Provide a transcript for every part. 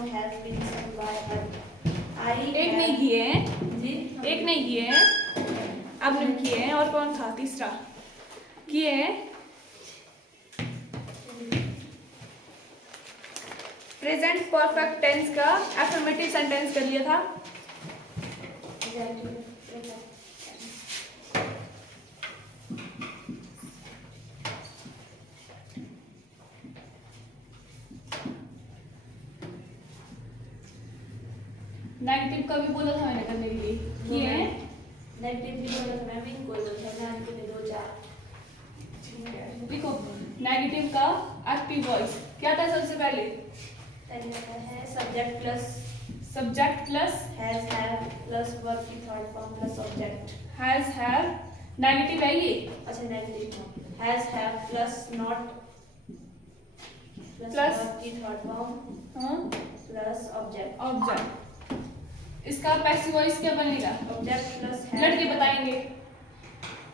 song has been sung by her. एक नहीं किए हैं जी, एक नहीं किए हैं, आपने किए हैं। और कौन था तीसरा किए हैं? प्रेजेंट परफेक्ट टेंस का एफर्मेटिव सेंटेंस कर लिया था। नेगेटिव का भी बोला था मैंने करने के लिए, किए हैं? नेगेटिव भी बोला था मैम, इनको बोला था मैम के 2-4। देखो नेगेटिव का एक्टिव वॉइस क्या था सबसे पहले? है subject plus subject plus has have plus verb की third form plus object. Has have, negative है ये। अच्छा negative has have plus not Plus verb की थर्ड फॉर्म हाँ प्लस ऑब्जेक्ट। ऑब्जेक्ट। इसका पैसिव वॉइस क्या बनेगा? ऑब्जेक्ट प्लस लड़के बताएंगे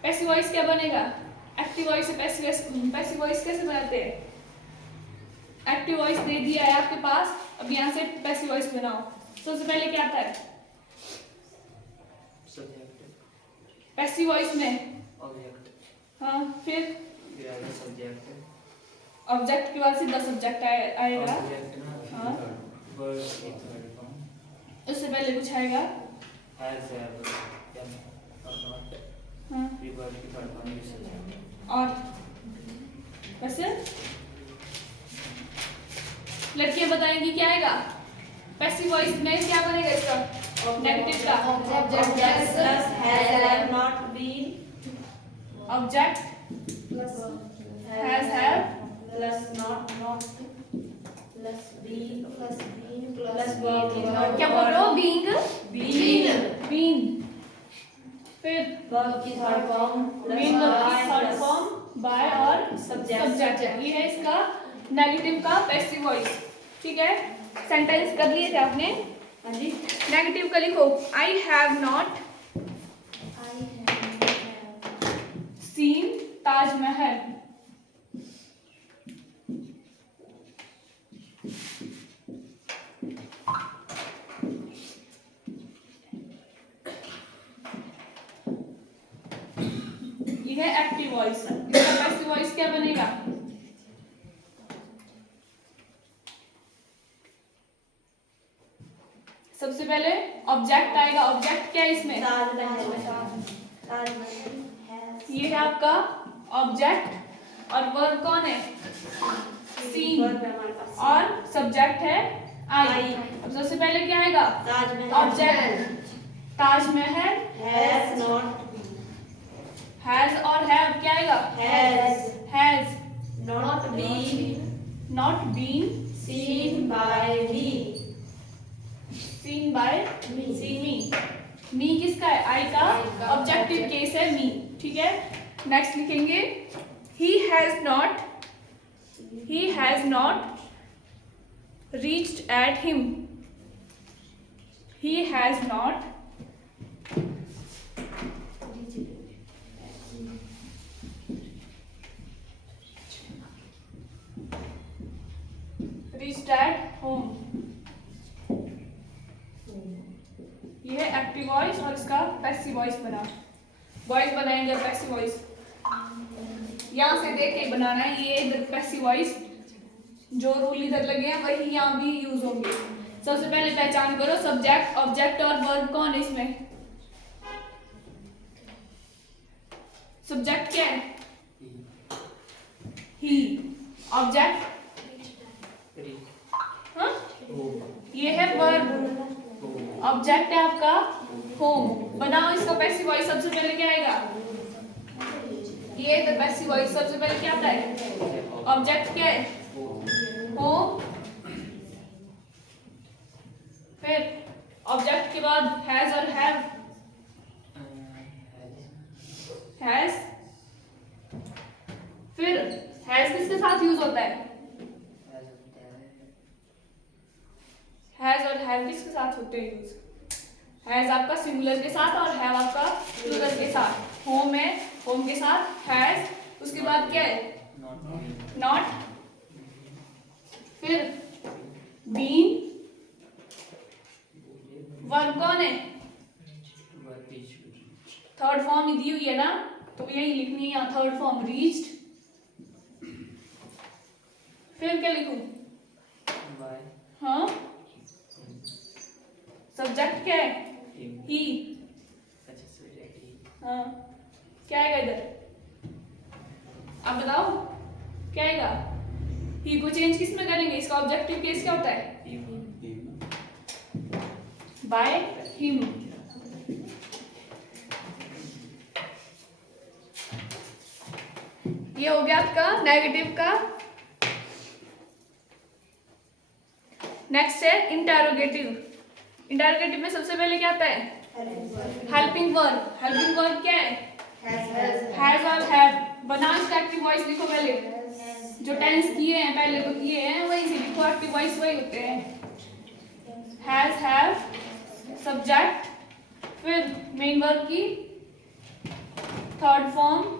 पैसिव वॉइस क्या बनेगा। एक्टिव वॉइस से पैसिव वॉइस कैसे बनाते हैं? एक्टिव वॉइस दे दिया है आपके पास, अब यहाँ से पैसिव वॉइस बनाओ। सबसे पहले क्या आता है पैसिव वॉइस में? ऑब्जेक्ट, हाँ फिर फिर आगे सब्जेक्ट, ऑब्जेक्ट के बाद सीधा सब्जेक्ट आएगा। ऑब्जेक्ट ना हाँ। वर्ब की थर्ड फॉर्म उससे पहले कुछ आएगा। हैज हैव कैन और नॉट, हाँ फिर वर्ब की थर्ड फॉर्म भी सब्जेक्ट। और वैसे लड़कियां बताएंगी क्या आएगा पैसिव वॉइस में, क्या बनेगा इसका? नेगेटिव का object plus has have not been object plus has have plus not plus been plus verb की थर्ड क्या बोल रहे हो? बीइंग बीन बीन फिर वर्ब की थर्ड फॉर्म बीइंग की थर्ड फॉर्म बाय और सब्जेक्ट। ये है इसका नेगेटिव का पैसिव वॉइस। ठीक है, सेंटेंस कर लिए थे आपने। हाँ जी। नेगेटिव का लिखो I have not seen Taj Mahal. ये है एक्टिव वॉइस। इसका पैसिव वॉइस क्या बनेगा? सबसे पहले ऑब्जेक्ट आएगा। ऑब्जेक्ट क्या है इसमें? ये है आपका ऑब्जेक्ट और वर्ब कौन है? सीन और सब्जेक्ट है आई। अब सबसे पहले क्या आएगा? Object Taj Mahal. Has not has और हैव क्या आएगा? Has not been not been seen by me. Seen by see me. Me किसका है? आई का ऑब्जेक्टिव केस है मी। ठीक है, नेक्स्ट लिखेंगे he has not reached at him. He has not reached at home. ये है एक्टिव वॉइस और इसका पैसिव वॉइस बना। वॉइस बनाएंगे और पैसिव वॉइस यहाँ से देख के बनाना है। ये इधर पैसिव वॉइस जो रूल इधर लगे हैं वही यहाँ भी यूज होंगे। सबसे पहले पहचान करो सब्जेक्ट ऑब्जेक्ट और वर्ब कौन है इसमें? सब्जेक्ट क्या है? ही। ऑब्जेक्ट हाँ ये है वर्ब। ऑब्जेक्ट है आपका होम। बनाओ इसका पैसिव वॉइस। सबसे पहले क्या आएगा? ये तो पैसिव वॉइस। सबसे पहले क्या आता है? ऑब्जेक्ट क्या है? होम। फिर ऑब्जेक्ट के बाद हैज और हैव। हैज फिर हैज किसके साथ यूज होता है? हैज और हैव किसके साथ होते हैं यूज? हैज आपका सिंगुलर के साथ और हैव आपका प्लूरल के साथ। होम है, होम के साथ हैज। उसके बाद क्या है? नॉट। फिर बीन वर्ब कौन है? वर्ब इज थर्ड फॉर्म दी हुई है ना, तो यही लिखनी है यहाँ, थर्ड फॉर्म रीच्ड। फिर क्या लिखूं? बाय हाँ, सब्जेक्ट क्या है? हिम। ही। अच्छा सब्जेक्ट ही। हाँ, क्या आएगा इधर? आप बताओ क्या आएगा? ही को चेंज किस में करेंगे? इसका ऑब्जेक्टिव केस क्या होता है? हिम। By him. ये हो गया आपका नेगेटिव का। नेक्स्ट है इंटरोगेटिव। इंटरोगेटिव में सबसे पहले क्या आता है? Helping verb. हेल्पिंग वर्ब क्या है? हैज और हैव। बना इसका एक्टिव वॉइस लिखो पहले, जो टेंस किए हैं पहले तो किए हैं वही से लिखो, एक्टिव वॉइस वही होते हैं। हैज, हैव, सब्जेक्ट, फिर मेन वर्ब की थर्ड फॉर्म,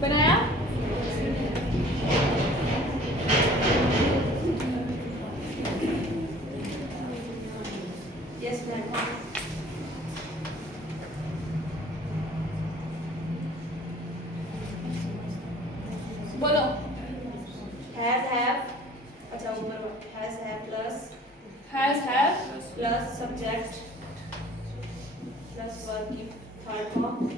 बनाया। Yes ma'am. बोलो। हैज हैव, अच्छा ऊपर has have plus has, have, plus subject plus verb की थर्ड फॉर्म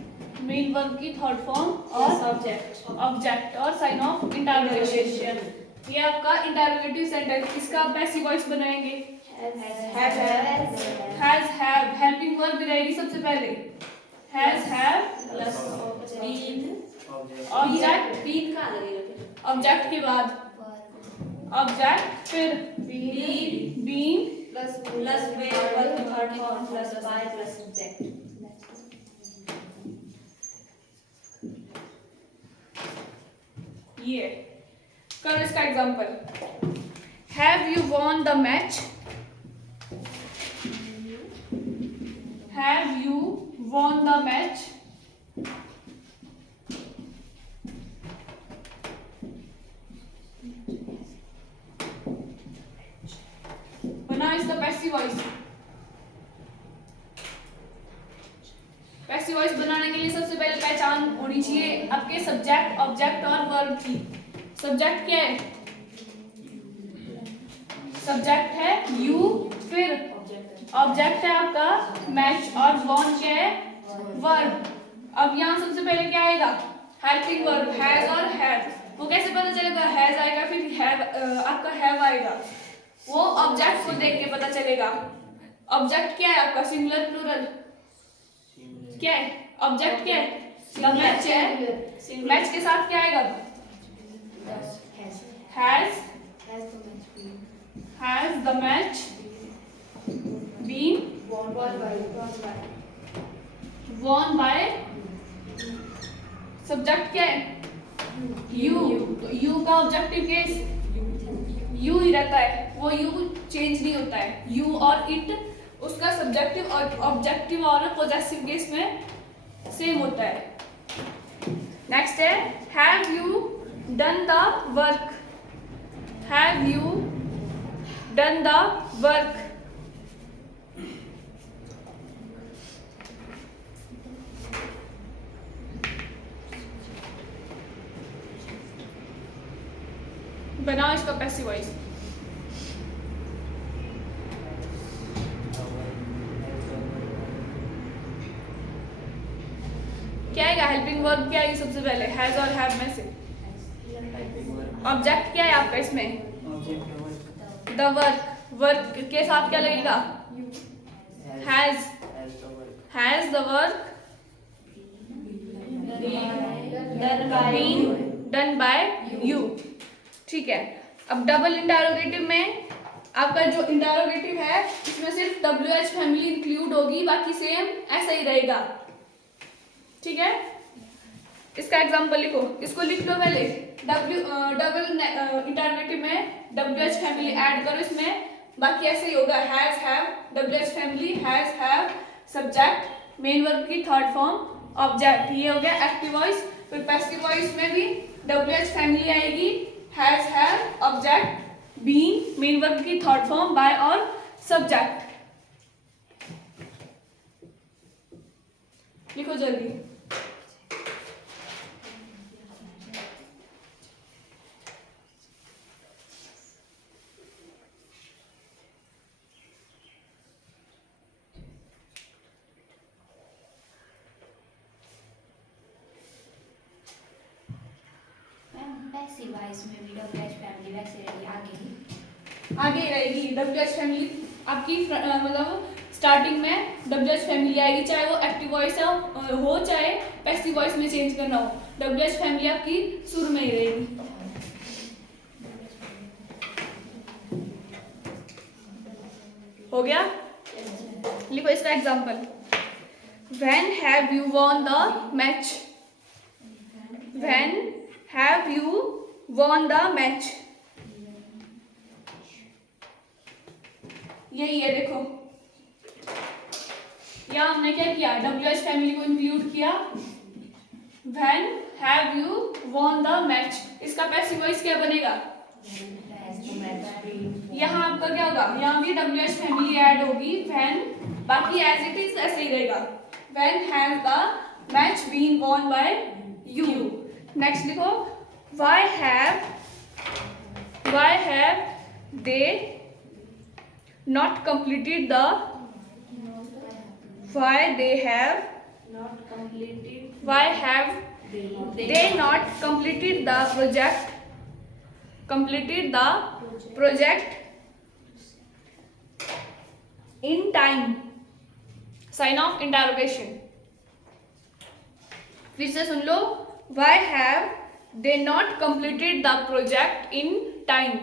मेन वर्ब की थर्ड फॉर्म और सब्जेक्ट ऑब्जेक्ट और साइन ऑफ इंटरोगेशन। ये आपका इंटरोगेटिव सेंटेंस। इसका आप पैसिव वॉइस बनाएंगे। Has has, have, helping verb भी रहेगी सबसे पहले। Has, have, plus been object, been कहाँ लगेगा फिर? ऑब्जेक्ट के बाद ऑब्जेक्ट, फिर बीन बीन, प्लस वर्ब की third form plus by plus subject. ये करो इसका example. Have you won the match? Have you won the match? बनाओ इसका पैसिव वॉइस। पैसिव वॉइस बनाने के लिए सबसे पहले पहचान होनी चाहिए आपके सब्जेक्ट, ऑब्जेक्ट और वर्ब की। सब्जेक्ट क्या है? सब्जेक्ट है यू, फिर ऑब्जेक्ट है आपका मैच, और वॉन क्या है? वर्ब। अब यहाँ सबसे पहले क्या आएगा? हेल्पिंग वर्ब हैज और हैव। वो कैसे पता चलेगा? हैज आएगा फिर हैव, आपका हैव आएगा। वो ऑब्जेक्ट को देख के पता चलेगा। ऑब्जेक्ट क्या है आपका? Singular, plural? क्या है ऑब्जेक्ट? क्या है? द मैच है। मैच के साथ क्या आएगा? Has, has the match been won by? Subject क्या है? यू। तो यू का ऑब्जेक्टिव केस यू ही रहता है, वो यू चेंज नहीं होता है। यू और इट उसका सब्जेक्टिव और ऑब्जेक्टिव और पोजेसिव केस में सेम होता है। नेक्स्ट है have you done the work? Have you done the work? बनाओ इसका पैसिव वॉइस। क्या आएगा? हेल्पिंग वर्ब क्या आएगी सबसे पहले? हैज और हैव में से ऑब्जेक्ट क्या है आपका इसमें? The work. वर्क के साथ क्या लगेगा? Has, has the work done by you. ठीक है। अब डबल इंटरोगेटिव में आपका जो इंटरोगेटिव है इसमें सिर्फ WH फैमिली इंक्लूड होगी, बाकी सेम ऐसा ही रहेगा। ठीक है। इसका एग्जांपल लिखो, इसको लिख लो पहले। डबल इंटरोगेटिव में WH फैमिली ऐड करो इसमें, बाकी ऐसे ही होगा। Has, have, WH family, has, have, subject, main verb की थर्ड फॉर्म ऑब्जेक्ट, ये हो गया एक्टिव वॉइस। फिर पैसिव वॉइस में भी WH फैमिली आएगी, has, have, object, been, main verb की थर्ड फॉर्म, बाय और सब्जेक्ट। लिखो जल्दी। पैसिव वॉइस में भी WH फैमिली वैसे रहेगी आगे रहेगी WH फैमिली आपकी मतलब स्टार्टिंग में WH फैमिली आएगी, चाहे वो एक्टिव वॉइस हो चाहे पैसिव वॉइस में चेंज करना हो, WH फैमिली आपकी शुरू में ही रहेगी। हो गया? लिखो इसका example. When have you won the match? When have you won the match? यही है, देखो यहाँ हमने क्या किया, WH फैमिली को इंक्लूड किया। When have you won the match? इसका पैसिव वॉइस क्या बनेगा? यहाँ आपका क्या होगा, यहाँ भी WH फैमिली ऐड होगी when, बाकी एज इट इज ऐसे ही रहेगा। When has the match been won by you? Next लिखो, why have they not completed the, why have they not completed the project in time? Sign of interrogation. फिर से सुन लो, why have they not completed the project in time?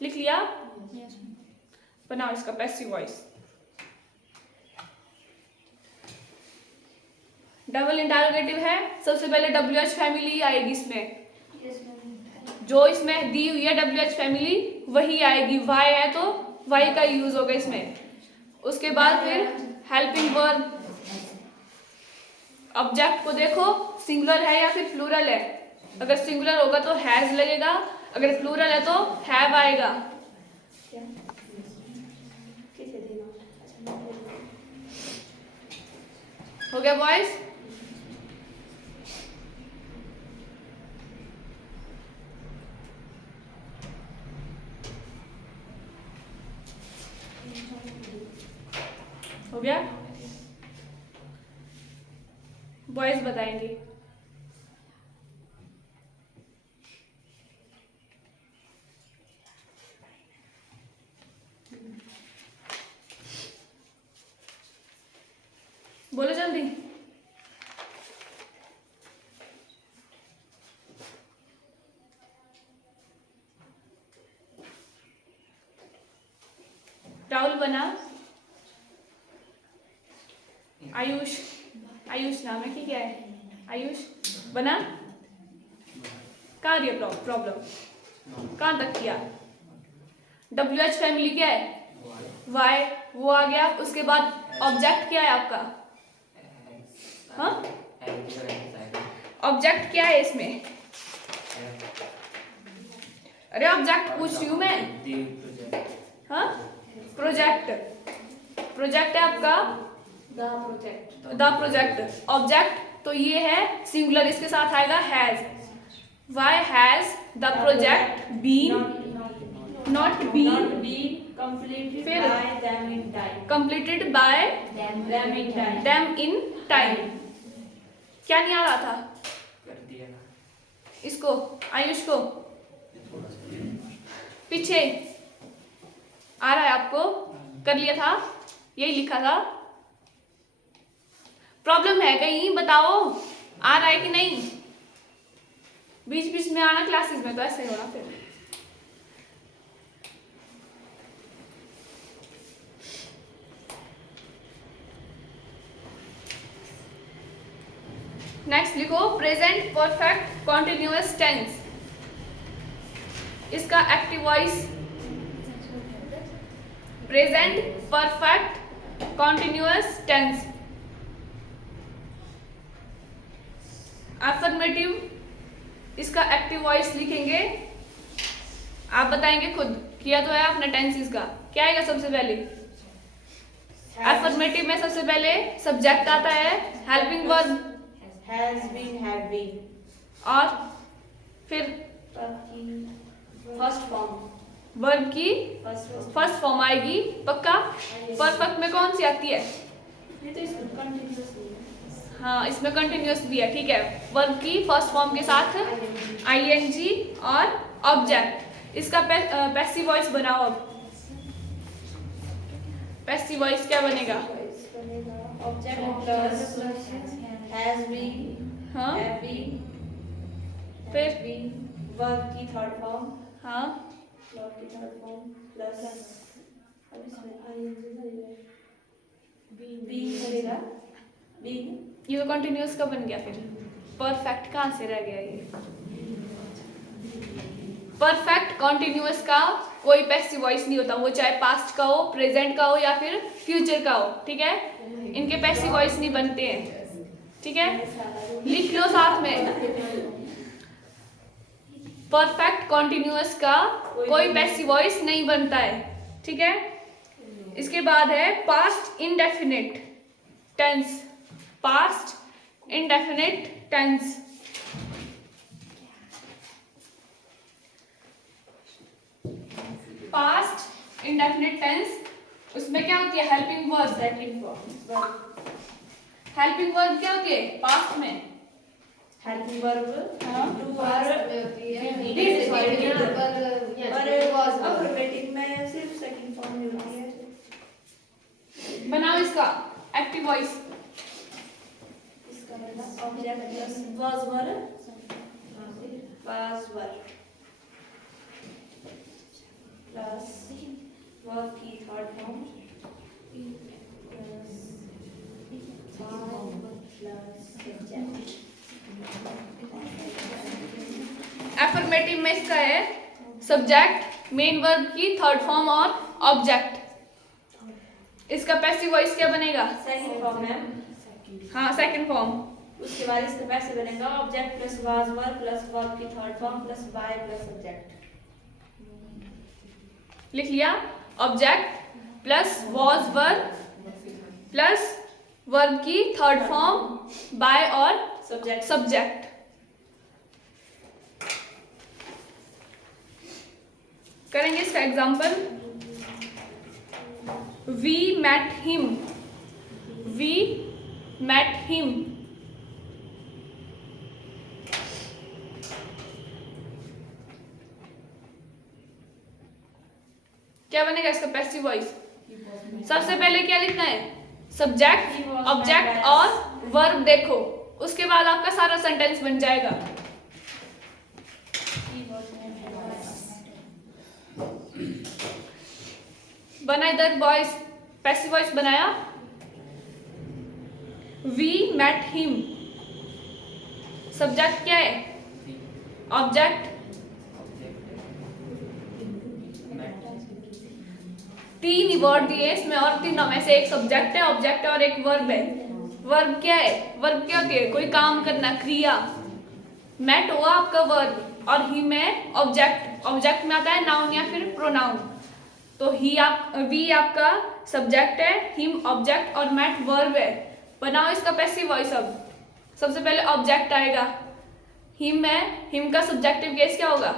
लिख लिया? बनाओ इसका passive voice. Double interrogative है, सबसे पहले WH family आएगी इसमें, जो इसमें दी हुई है WH फैमिली वही आएगी। वाई है तो वाई का यूज होगा इसमें। उसके बाद फिर हेल्पिंग वर्ब, ऑब्जेक्ट को देखो सिंगुलर है या फिर प्लूरल है। अगर सिंगुलर होगा तो हैज लगेगा, अगर प्लूरल है तो हैव आएगा। हो गया बॉयज? हो गया? बॉयज बताएंगे। बोलो जल्दी। राहुल बना, आयुष नाम है कि क्या है? आयुष बना। कहाँ रही प्रॉब्लम, कहाँ तक किया? WH फैमिली क्या है? वाई, वो आ गया। उसके बाद ऑब्जेक्ट क्या है आपका? हाँ, ऑब्जेक्ट क्या है इसमें? अरे ऑब्जेक्ट पूछ रही हूँ मैं। हाँ, प्रोजेक्ट है आपका, द प्रोजेक्ट। ऑब्जेक्ट तो ये है सिंगुलर, इसके साथ आएगा has. Why has the project been not been completed by them in time। क्या नहीं आ रहा था कर दिया इसको, आयुष को? पीछे आ रहा है आपको? कर लिया था, यही लिखा था। प्रॉब्लम है कहीं बताओ, आ रहा है कि नहीं? बीच बीच में आना क्लासेस में, तो ऐसे ही होना फिर। नेक्स्ट लिखो प्रेजेंट परफेक्ट कॉन्टिन्यूअस टेंस। इसका active voice present perfect continuous tense. Affirmative इसका एक्टिव वॉइस लिखेंगे, आप बताएंगे खुद, किया तो है आपने टेंसेस का। क्या आएगा सबसे पहले? अफर्मेटिव में सबसे पहले सब्जेक्ट आता है, helping verb has been, have been, और फिर फर्स्ट फॉर्म, वर्ब की फर्स्ट फर्स्ट फॉर्म आएगी पक्का। परफेक्ट में कौन सी आती है? ये तो इसको कंटिन्यूअसली है। हाँ, इसमें कंटिन्यूअस भी है, ठीक है। वर्ब की फर्स्ट फॉर्म के साथ आईएनजी और ऑब्जेक्ट। इसका पैसिव वॉइस बनाओ। अब पैसिव वॉइस क्या बनेगा? ऑब्जेक्ट प्लस हैज बीन, हाँ, हैव बीन, फिर वर्ब की थर्ड फॉर्म, हाँ, वर्ब की थर्ड फॉर्म प्लस अब इसमें आईएनजी लगेगा, बीन लगेगा, बीन। ये तो कंटिन्यूअस का बन गया। फिर परफेक्ट कहाँ से रह गया? ये परफेक्ट कॉन्टिन्यूअस का कोई पैसिव वॉइस नहीं होता, वो चाहे पास्ट का हो, प्रेजेंट का हो या फिर फ्यूचर का हो, ठीक है। इनके पैसिव वॉइस नहीं बनते हैं, ठीक है। लिख लो साथ में, परफेक्ट कॉन्टिन्यूअस का कोई पैसिव वॉइस नहीं बनता है, ठीक है। इसके बाद है past indefinite tense. Past indefinite tense, past indefinite tense, उसमें क्या होती है? Helping verb. Second form, helping verb क्या होती है पास्ट में? हेल्पिंग वर्ब हाँ, डू आर, और अफर्मेटिव में सिर्फ सेकंड फॉर्म में होती है। बनाओ इसका एक्टिव वॉइस। इसका मतलब object plus was were, was were plus verb की third form plus subject. Affirmative में इसका है सब्जेक्ट, मेन वर्ब की थर्ड फॉर्म और ऑब्जेक्ट। इसका पैसिव वॉइस क्या बनेगा? सेकंड फॉर्म है। हाँ, सेकंड फॉर्म। उसके बाद इसका पैसे बनेगा object plus was were plus verb की third form plus by plus subject. लिख लिया? Object plus was were plus verb की थर्ड फॉर्म बाय और सब्जेक्ट। सब्जेक्ट। करेंगे इसका example. We met him, we met him. क्या बनेगा इसका पैसिव वॉइस? सबसे पहले क्या लिखना है? सब्जेक्ट, ऑब्जेक्ट और वर्ब देखो, उसके बाद आपका सारा सेंटेंस बन जाएगा। बना इधर वॉइस, पैसिव वॉइस बनाया। वी मेट हिम, सब्जेक्ट क्या है? ऑब्जेक्ट। तीन ही वर्ड दिए इसमें और तीनों में से एक सब्जेक्ट है, ऑब्जेक्ट है और एक वर्ब है। वर्ब क्या है? वर्ब क्या होती है? कोई काम करना, क्रिया। मेट हुआ आपका वर्ब और ही में ऑब्जेक्ट। ऑब्जेक्ट में आता है नाउन या फिर प्रोनाउन। तो ही वी आपका सब्जेक्ट है, हिम ऑब्जेक्ट और मेट वर्ब है। बनाओ इसका पैसिव वॉइस। अब सबसे पहले ऑब्जेक्ट आएगा, हिम है, हिम का सब्जेक्टिव केस क्या होगा?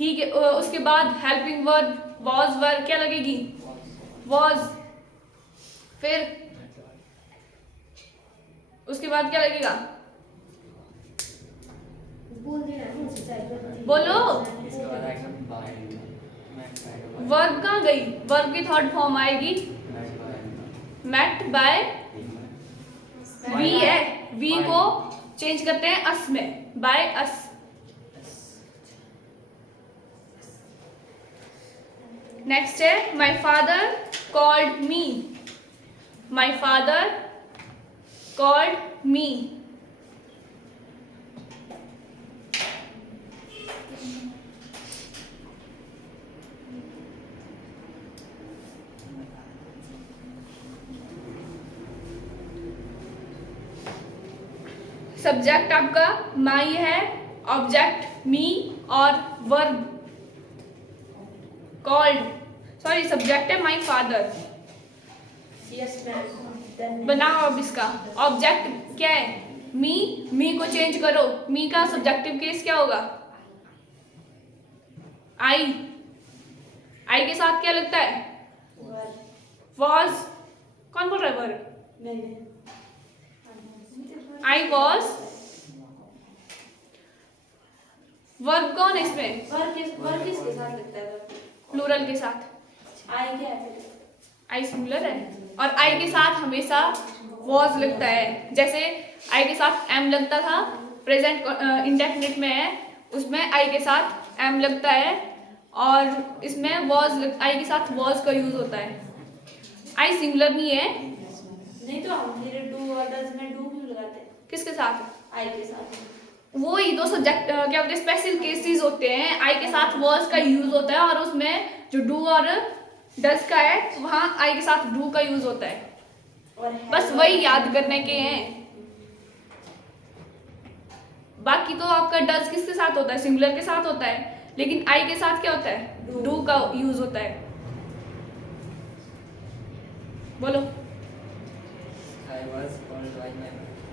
ही के उसके बाद हेल्पिंग वर्ब वॉज वर्ब क्या लगेगी? वॉज। फिर उसके बाद क्या लगेगा? बोलो। वर्ब कहाँ गई? वर्ब की थर्ड फॉर्म आएगी मेट बाय। वी है, वी को चेंज करते हैं अस में, बाय अस। नेक्स्ट है my father called me, my father called me. Subject आपका माई है, ऑब्जेक्ट मी और वर्ब कॉल्ड, सॉरी सब्जेक्ट है माई फादर। Yes ma'am. बनाओ अब इसका ऑब्जेक्ट क्या है, मी को चेंज करो, मी का सब्जेक्टिव केस क्या होगा, आई के साथ क्या लगता है, वॉज, कौन बोल रहा है वर्ब, आई वॉज, वर्ब कौन है इसमें, वर्ब किसके साथ लगता है? प्लूरल के साथ, आई क्या है? आई सिंगुलर है और आई के साथ हमेशा वॉज लगता है। जैसे आई के साथ एम लगता था, प्रेजेंट इंडेफिनिट में है उसमें आई के साथ एम लगता है और इसमें आई के साथ वॉज का यूज होता है। आई सिंगुलर नहीं है। नहीं तो हम फिर डू और डज में डू क्यों लगाते हैं? किसके साथ, आई के साथ। वो ही तो सब्जेक्ट क्या बोलते हैं, स्पेशल केसेस होते हैं, आई के साथ वॉज का यूज होता है और उसमें जो डू और डज का है वहाँ आई के साथ डू का यूज होता है। और बस वही याद करने के हैं। बाकी तो आपका डज किसके साथ होता है, सिंगुलर के साथ होता है, लेकिन आई के साथ क्या होता है, डू का यूज होता है। बोलो। I was called by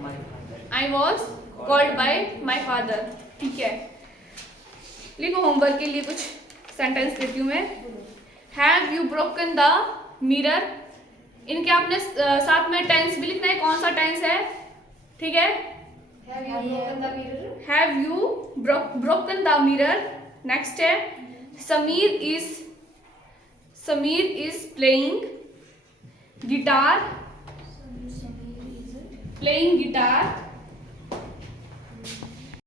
my father. I was called by my father. ठीक है, लिखो होमवर्क के लिए कुछ सेंटेंस देती हूँ मैं। Have you broken the mirror, इनके आपने साथ में टेंस भी लिखना है, कौन सा टेंस है, ठीक है। Have you broken the mirror. Next है समीर इज प्लेइंग गिटार,